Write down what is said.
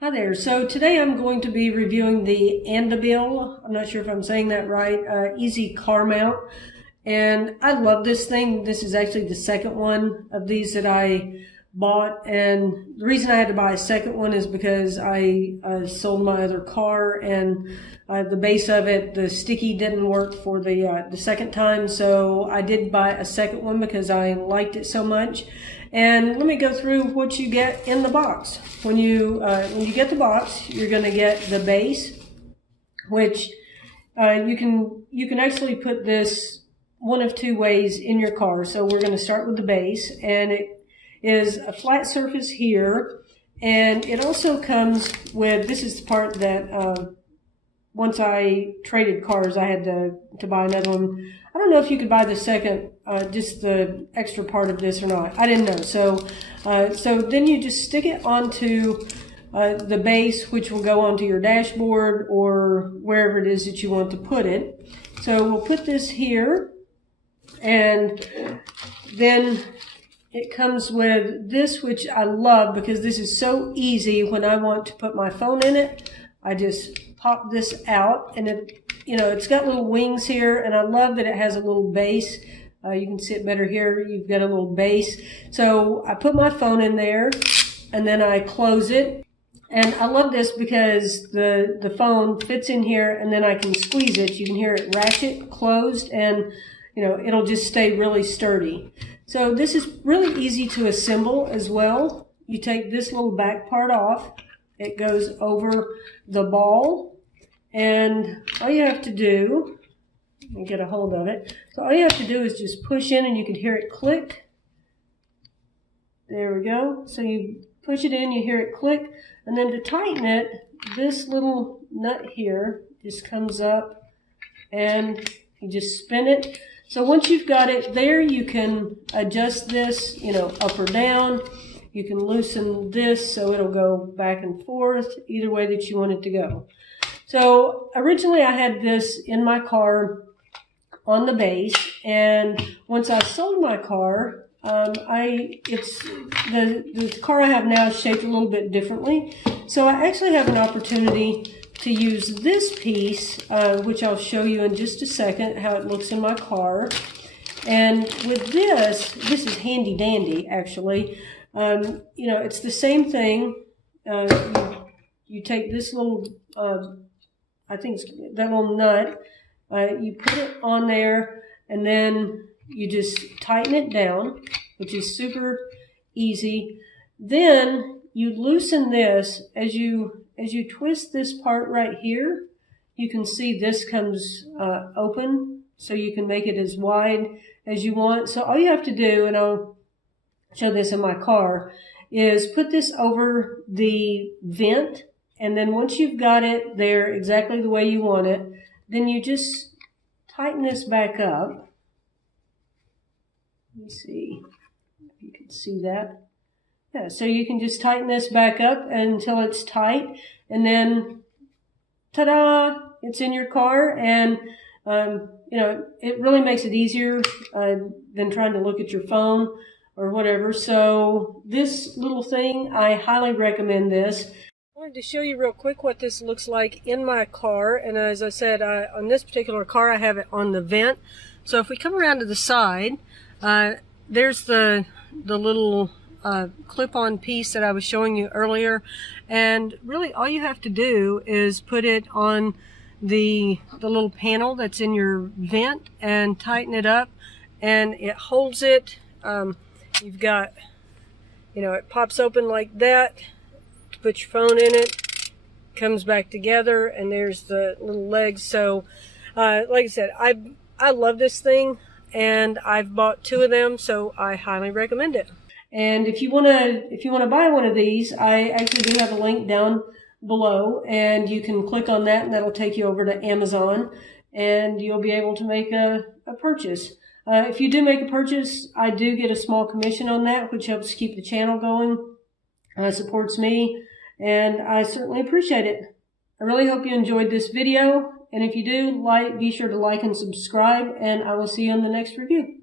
Hi there. So today I'm going to be reviewing the andobil. I'm not sure if I'm saying that right. Easy car mount. And I love this thing. This is actually the second one of these that I bought. And the reason I had to buy a second one is because I sold my other car, and the base of it, the sticky didn't work for the second time. So I did buy a second one because I liked it so much. And let me go through what you get in the box. When you get the box, you're going to get the base, which you can actually put this one of two ways in your car. So we're going to start with the base, and it is a flat surface here, and it also comes with, this is the part that once I traded cars, I had to buy another one. I don't know if you could buy the second, just the extra part of this or not. I didn't know. So then you just stick it onto the base, which will go onto your dashboard or wherever it is that you want to put it. So we'll put this here, and then it comes with this, which I love because this is so easy. When I want to put my phone in it, I just pop this out, and it's got little wings here, and I love that it has a little base. You can see it better here. You've got a little base. So I put my phone in there, and then I close it. And I love this because the phone fits in here, and then I can squeeze it. You can hear it ratchet closed, and it'll just stay really sturdy. So this is really easy to assemble as well. You take this little back part off. It goes over the ball, and all you have to do, let me get a hold of it. So all you have to do is just push in, and you can hear it click. There we go. So you push it in, you hear it click, and then to tighten it, this little nut here just comes up, and you just spin it. So once you've got it there, you can adjust this, up or down. You can loosen this so it'll go back and forth either way that you want it to go. So originally I had this in my car on the base, and once I sold my car, the car I have now is shaped a little bit differently. So I actually have an opportunity to use this piece, which I'll show you in just a second how it looks in my car. And with this is handy dandy actually. It's the same thing. You take this little, I think it's that little nut, you put it on there, and then you just tighten it down, which is super easy. Then you loosen this as you twist this part right here. You can see this comes open, so you can make it as wide as you want. So all you have to do, and I'll show this in my car, is put this over the vent, and then once you've got it there exactly the way you want it, then you just tighten this back up. Let me see if you can see that. Yeah, so you can just tighten this back up until it's tight, and then ta-da, it's in your car. And it really makes it easier than trying to look at your phone or whatever. So this little thing, I highly recommend this. I wanted to show you real quick what this looks like in my car. And as I said, on this particular car, I have it on the vent. So if we come around to the side, there's the little clip-on piece that I was showing you earlier. And really all you have to do is put it on the little panel that's in your vent and tighten it up, and it holds it. You've got, it pops open like that to put your phone in it, comes back together, and there's the little legs. So, like I said, I love this thing, and I've bought two of them, so I highly recommend it. And if you wanna buy one of these, I actually do have a link down below, and you can click on that, and that'll take you over to Amazon, and you'll be able to make a purchase. If you do make a purchase, I do get a small commission on that, which helps keep the channel going, supports me, and I certainly appreciate it. I really hope you enjoyed this video, and if you do, be sure to like and subscribe, and I will see you in the next review.